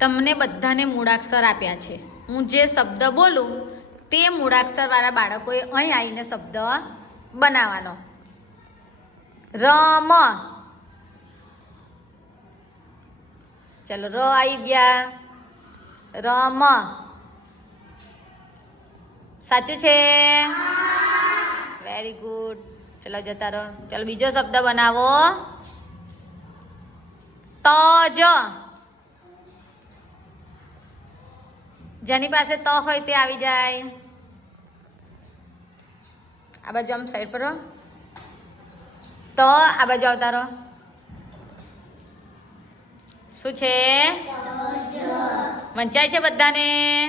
તમને બધાને મૂળાક્ષર આપ્યા છે. હું જે શબ્દ બોલું તે મૂળાક્ષરવાળા બાળકોએ અહીં આવીને શબ્દ બનાવવાનો. રમ. ચલો ર આવી ગયા. રમ. સાચું છે? Very good. ચલો જતા રહો. ચલો બીજો શબ્દ બનાવો. તજ. જેની પાસે ત હોય તે આવી જાય. આ બાજુ આમ સાઈડ પર રહો. તો આ બાજુ આવતા રહો. શું છે? વંચાય છે બધાને?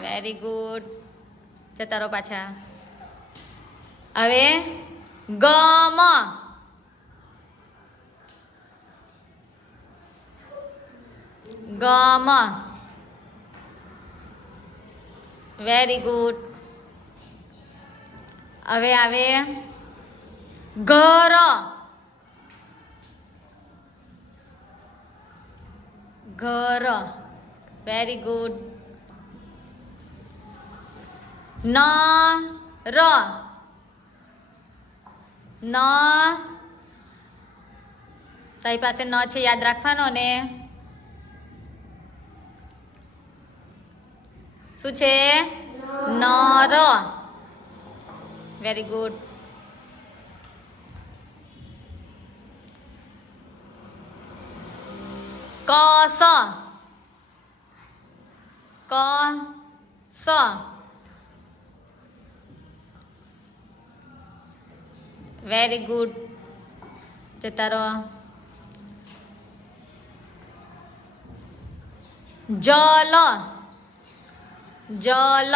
Very good. જતા રહો પાછા. હવે ગમ. ગમ. Very good. હવે આવે ઘર. ઘર. Very good. નર. ન. તારી પાસે ન છે, યાદ રાખવાનો ને. શું છે? નર. Very good. કસ. કસ. Very good. જતા રહો. જલ. જલ.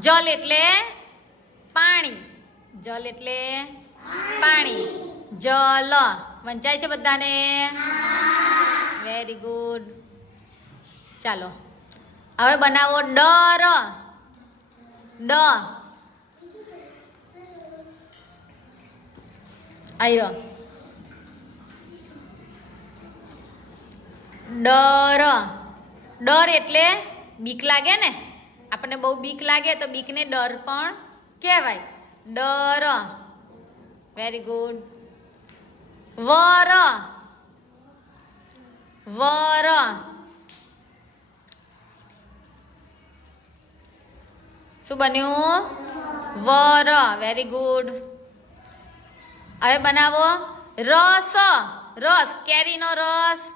જલ એટલે પાણી. જલ એટલે પાણી. જલ. વંચાય છે બધાને? Very good. ચાલો હવે બનાવો ડર. ડ. આવ્યો. ડર. ડર એટલે બીક લાગે ને. આપણને બહુ બીક લાગે તો બીકને ડર પણ કહેવાય. ડર. Very good. વર. વર. શું બન્યું? વર. Very good. હવે બનાવો રસ. રસ. કેરીનો રસ.